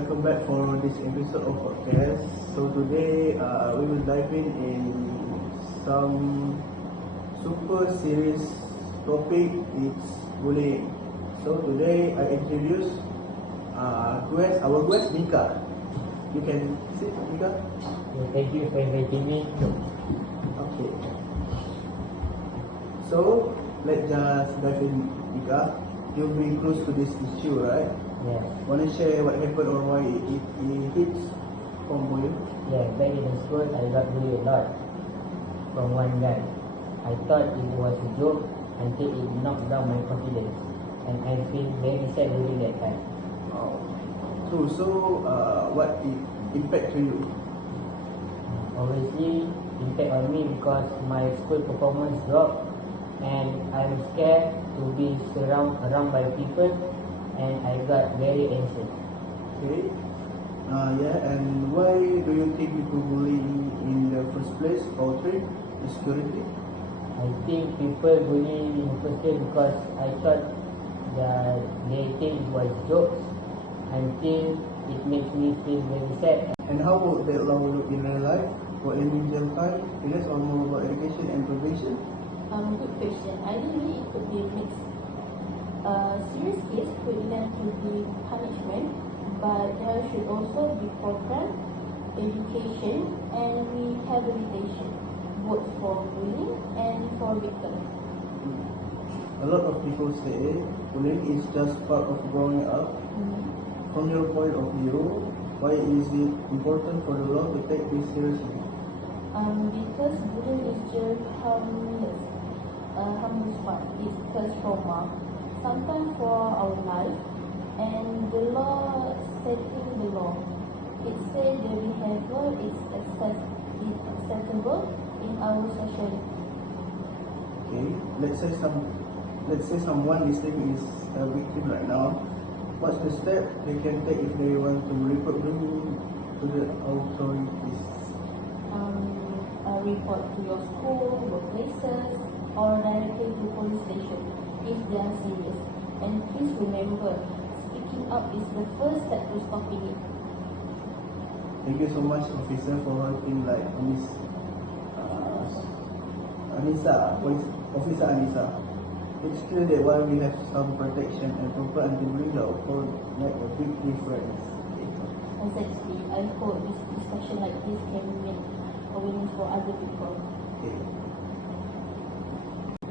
welcome back for this episode of podcast. So today we will dive in some super serious topic. It's bullying. So today I introduce our guest Nika. You can sit, Nika. Thank you for inviting me. Okay. So let's just dive in, Nika. You'll be close to this issue, right? Yeah. Want to share what happened or why it hits home for you? Yeah, back in school, I got bullied a lot from one guy. I thought it was a joke until it knocked down my confidence, and I feel very sad during that time. Wow. So what impact to you? Obviously, impact on me because my school performance dropped, and I'm scared to be around by people, and I got very anxious. Okay. And why do you think people bully in the first place? Or three? Insecurity? I think people bully me in the first place because I thought that they think it was jokes until it makes me feel very sad. And how would that law look in real life? For individual time, it is all more about education and probation? Good question. Ideally, it could be a mix. Serious case could lead to be punishment, but there should also be program, education, and rehabilitation, both for bullying and for victims. A lot of people say bullying is just part of growing up. From your point of view, why is it important for the law to take this seriously? Because bullying is just harmless part. It causes trauma, sometimes for our life, and the law setting the law. It says the behavior is acceptable in our society. Okay, let's say someone listening is a victim right now. What's the step they can take if they want to report bullying to the authorities? Report to your school, workplaces, or directly to police station if they are serious. And please remember, speaking up is the first step to stopping it. Thank you so much, officer, for helping like Miss Anissa, Officer Anissa. It's clear that while we have some protection and proper anti-bullying law could make a big difference. Exactly. I hope this discussion like this can make awareness for other people.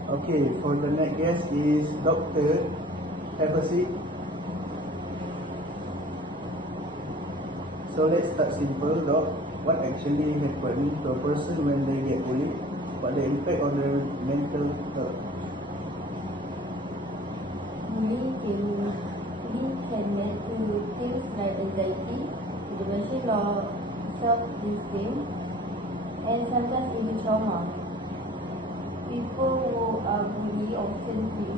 Okay, for the next guest is Dr. Have a seat. So let's start simple, Doc. What actually happens to a person when they get bullied? What the impact on their mental health? Bullying can lead to things like anxiety, depression, or self-esteem, and sometimes even trauma. People who are bullied often feel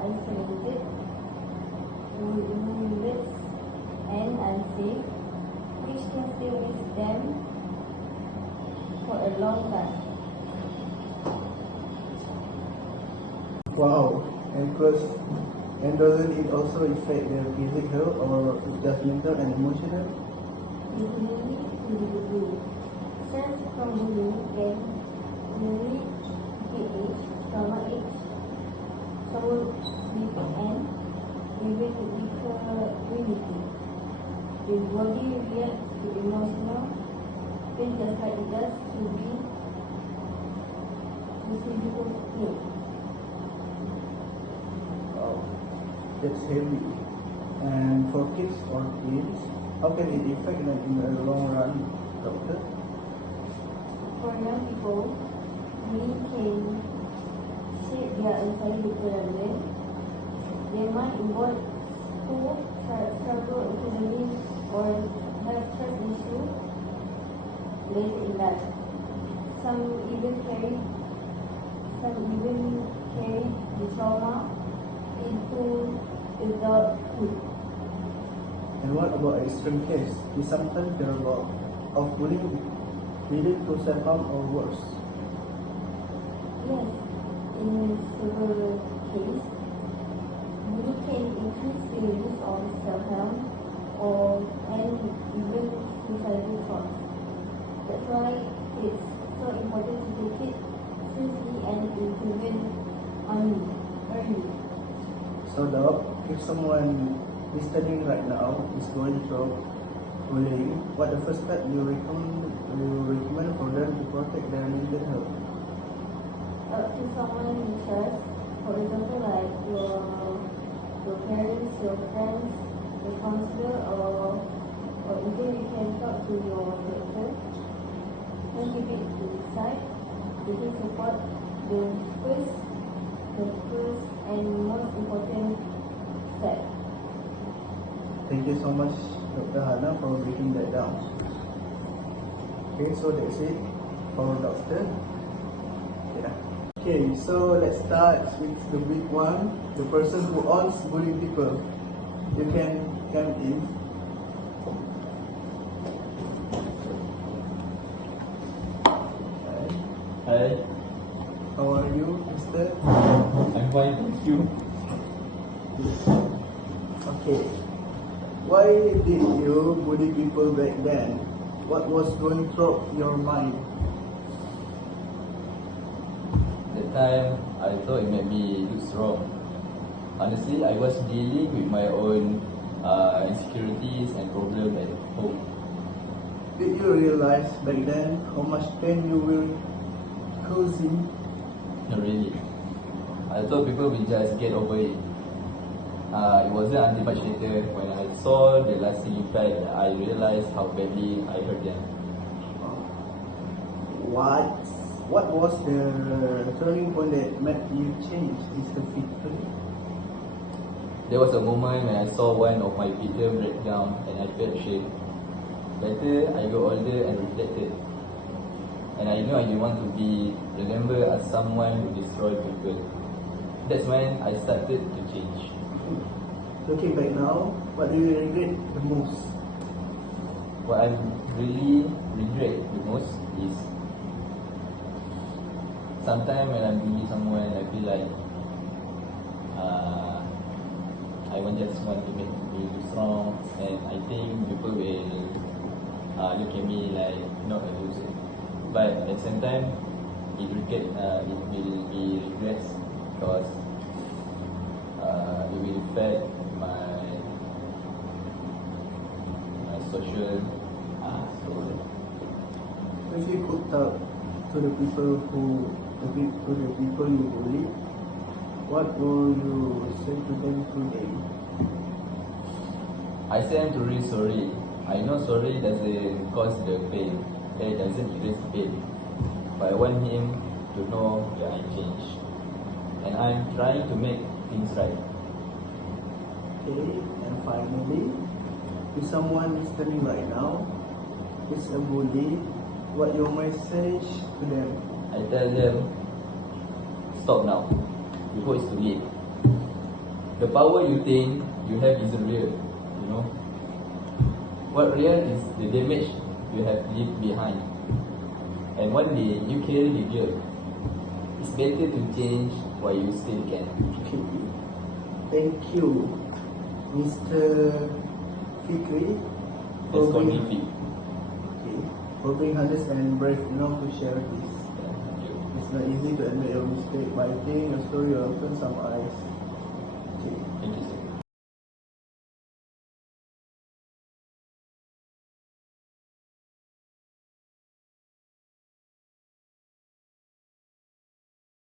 isolated, wounded, and unsafe, which can stay with them for a long time. Wow, and doesn't it also affect their physical or just mental and emotional? Self-bullying can lead age, trauma age, trouble sleeping, and even weakness. The body reacts to emotional pain just like it does to physical pain. Wow, that's heavy. And for kids or teens, how can it affect them in the long run, Doctor? For young people, bullying can shape their entire development. They might involve school, struggle, academic, or have trust issues later in life. Some even carry the trauma into adulthood. And what about extreme case? We sometimes hear about of bullying leading to self-harm or worse. Yes, in several cases, bullying can increase feelings of self-harm or and even suicidal thoughts. That's why it's so important to take it seriously and intervene early. So, Doc, if someone listening right now is going through bullying, what the first step you recommend for them to protect their mental health? To someone you trust, for example, like your parents, your friends, your counselor, or even you can talk to your doctor. Don't keep it inside. Taking support, the first and most important step. Thank you so much, Dr. Hana, for breaking that down. Okay, so that's it for Doctor. Yeah. Okay, so let's start with the big one. The person who owns bullying people. You can come in. Hi, How are you, Mister? I'm fine, thank you. Okay. Why did you bully people back then? What was going through your mind? That time, I thought it made me look strong. Honestly, I was dealing with my own insecurities and problems at home. Did you realize back then how much pain you were causing? Not really. I thought people would just get over it. It wasn't until much later when I saw the lasting impact that I realized how badly I hurt them. What was the turning point that made you change, Mr. Fitri? There was a moment when I saw one of my people break down and I felt shame. Later, I got older and reflected. And I knew I didn't want to be remembered as someone who destroyed people. That's when I started to change. Looking back now, what do you regret the most? What I really regret the most is sometimes when I'm bullying someone, I feel like just want to make me look strong, and I think people will look at me like not a loser. But at the same time, it will be regrets because it will affect my social so. If you could talk to the people you bully, what will you say to them today? I say I'm truly sorry. I know sorry doesn't cause the pain, it doesn't erase the pain. But I want him to know that I changed. And I'm trying to make things right. Okay, and finally, if someone listening right now is a bully, what your message to them? I tell them, stop now, before it's too late. The power you think you have isn't real, you know. What real is the damage you have left behind. And one day you carry the guilt. It's better to change while you still can. Okay. Thank you, Mr. Fikri, Let's call me Fit. for being honest and brave enough to share this. Thank you. It's not easy to admit your mistake, but I think your story will open some eyes. Okay. Thank you, sir.